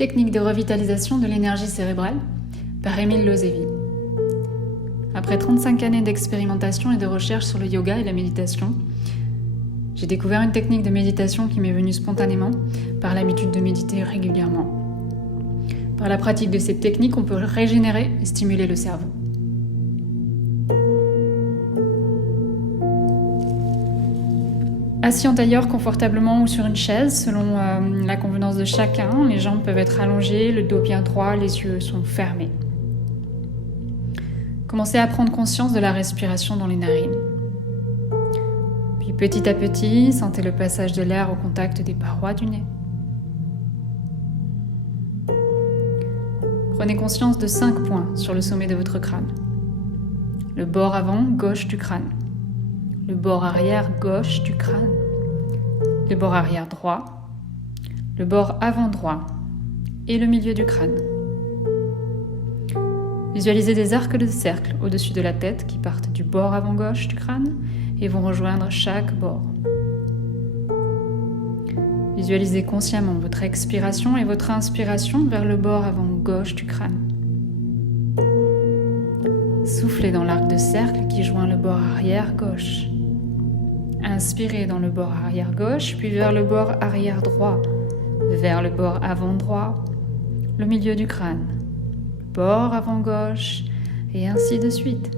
Technique de revitalisation de l'énergie cérébrale par Émile Lozevi. Après 35 années d'expérimentation et de recherche sur le yoga et la méditation, j'ai découvert une technique de méditation qui m'est venue spontanément par l'habitude de méditer régulièrement. Par la pratique de cette technique, on peut régénérer et stimuler le cerveau. Assis en tailleur confortablement ou sur une chaise, selon la convenance de chacun, les jambes peuvent être allongées, le dos bien droit, les yeux sont fermés. Commencez à prendre conscience de la respiration dans les narines. Puis petit à petit, sentez le passage de l'air au contact des parois du nez. Prenez conscience de 5 points sur le sommet de votre crâne. Le bord avant gauche du crâne. Le bord arrière gauche du crâne, le bord arrière droit, le bord avant droit et le milieu du crâne. Visualisez des arcs de cercle au-dessus de la tête qui partent du bord avant gauche du crâne et vont rejoindre chaque bord. Visualisez consciemment votre expiration et votre inspiration vers le bord avant gauche du crâne. Soufflez dans l'arc de cercle qui joint le bord arrière gauche. Inspirez dans le bord arrière gauche, puis vers le bord arrière droit, vers le bord avant droit, le milieu du crâne, bord avant gauche, et ainsi de suite.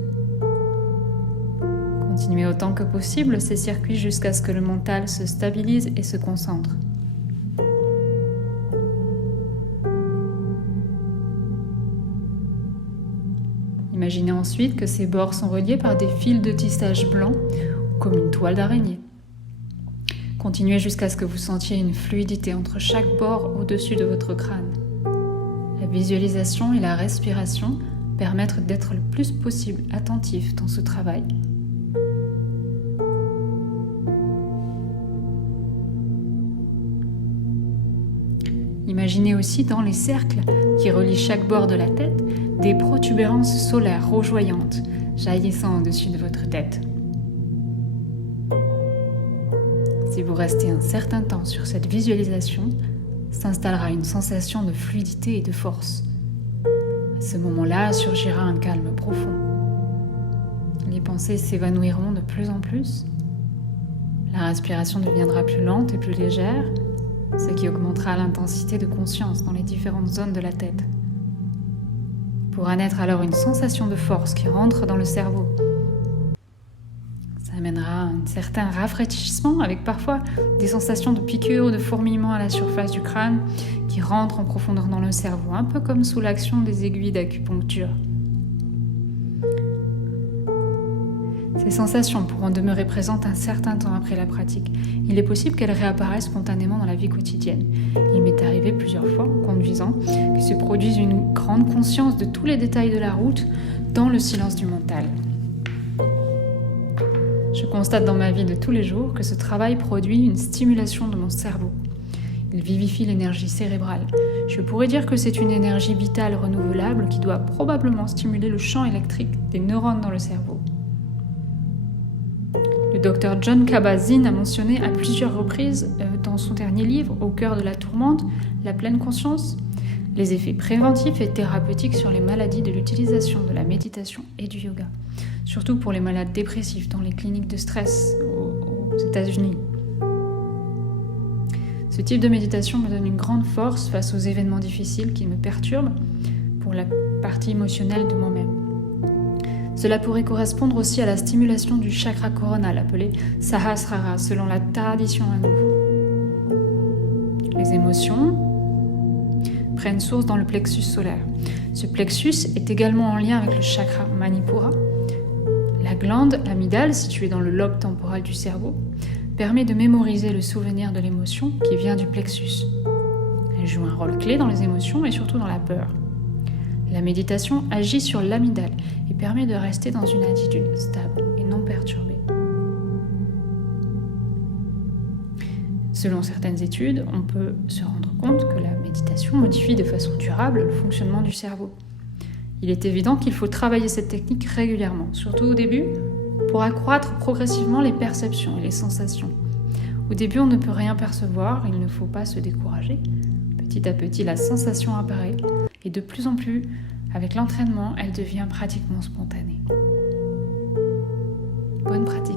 Continuez autant que possible ces circuits jusqu'à ce que le mental se stabilise et se concentre. Imaginez ensuite que ces bords sont reliés par des fils de tissage blanc comme une toile d'araignée. Continuez jusqu'à ce que vous sentiez une fluidité entre chaque bord au-dessus de votre crâne. La visualisation et la respiration permettent d'être le plus possible attentif dans ce travail. Imaginez aussi dans les cercles qui relient chaque bord de la tête des protubérances solaires rougeoyantes jaillissant au-dessus de votre tête. Si vous restez un certain temps sur cette visualisation, s'installera une sensation de fluidité et de force. À ce moment-là, surgira un calme profond. Les pensées s'évanouiront de plus en plus. La respiration deviendra plus lente et plus légère, ce qui augmentera l'intensité de conscience dans les différentes zones de la tête. Pourra naître alors une sensation de force qui rentre dans le cerveau. Ça amènera un certain rafraîchissement avec parfois des sensations de piqûres ou de fourmillement à la surface du crâne qui rentrent en profondeur dans le cerveau, un peu comme sous l'action des aiguilles d'acupuncture. Ces sensations pourront demeurer présentes un certain temps après la pratique. Il est possible qu'elles réapparaissent spontanément dans la vie quotidienne. Il m'est arrivé plusieurs fois en conduisant que se produise une grande conscience de tous les détails de la route dans le silence du mental. Je constate dans ma vie de tous les jours que ce travail produit une stimulation de mon cerveau. Il vivifie l'énergie cérébrale. Je pourrais dire que c'est une énergie vitale renouvelable qui doit probablement stimuler le champ électrique des neurones dans le cerveau. Le docteur Jon Kabat-Zinn a mentionné à plusieurs reprises dans son dernier livre, Au cœur de la tourmente, la pleine conscience, les effets préventifs et thérapeutiques sur les maladies de l'utilisation de la méditation et du yoga, surtout pour les malades dépressifs dans les cliniques de stress aux États-Unis. Ce type de méditation me donne une grande force face aux événements difficiles qui me perturbent pour la partie émotionnelle de moi-même. Cela pourrait correspondre aussi à la stimulation du chakra coronal appelé Sahasrara selon la tradition hindoue. Les émotions prennent source dans le plexus solaire. Ce plexus est également en lien avec le chakra Manipura. La glande amygdale, située dans le lobe temporal du cerveau, permet de mémoriser le souvenir de l'émotion qui vient du plexus. Elle joue un rôle clé dans les émotions et surtout dans la peur. La méditation agit sur l'amygdale et permet de rester dans une attitude stable et non perturbée. Selon certaines études, on peut se rendre compte que la méditation modifie de façon durable le fonctionnement du cerveau. Il est évident qu'il faut travailler cette technique régulièrement, surtout au début, pour accroître progressivement les perceptions et les sensations. Au début, on ne peut rien percevoir, il ne faut pas se décourager. Petit à petit, la sensation apparaît et de plus en plus, avec l'entraînement, elle devient pratiquement spontanée. Bonne pratique.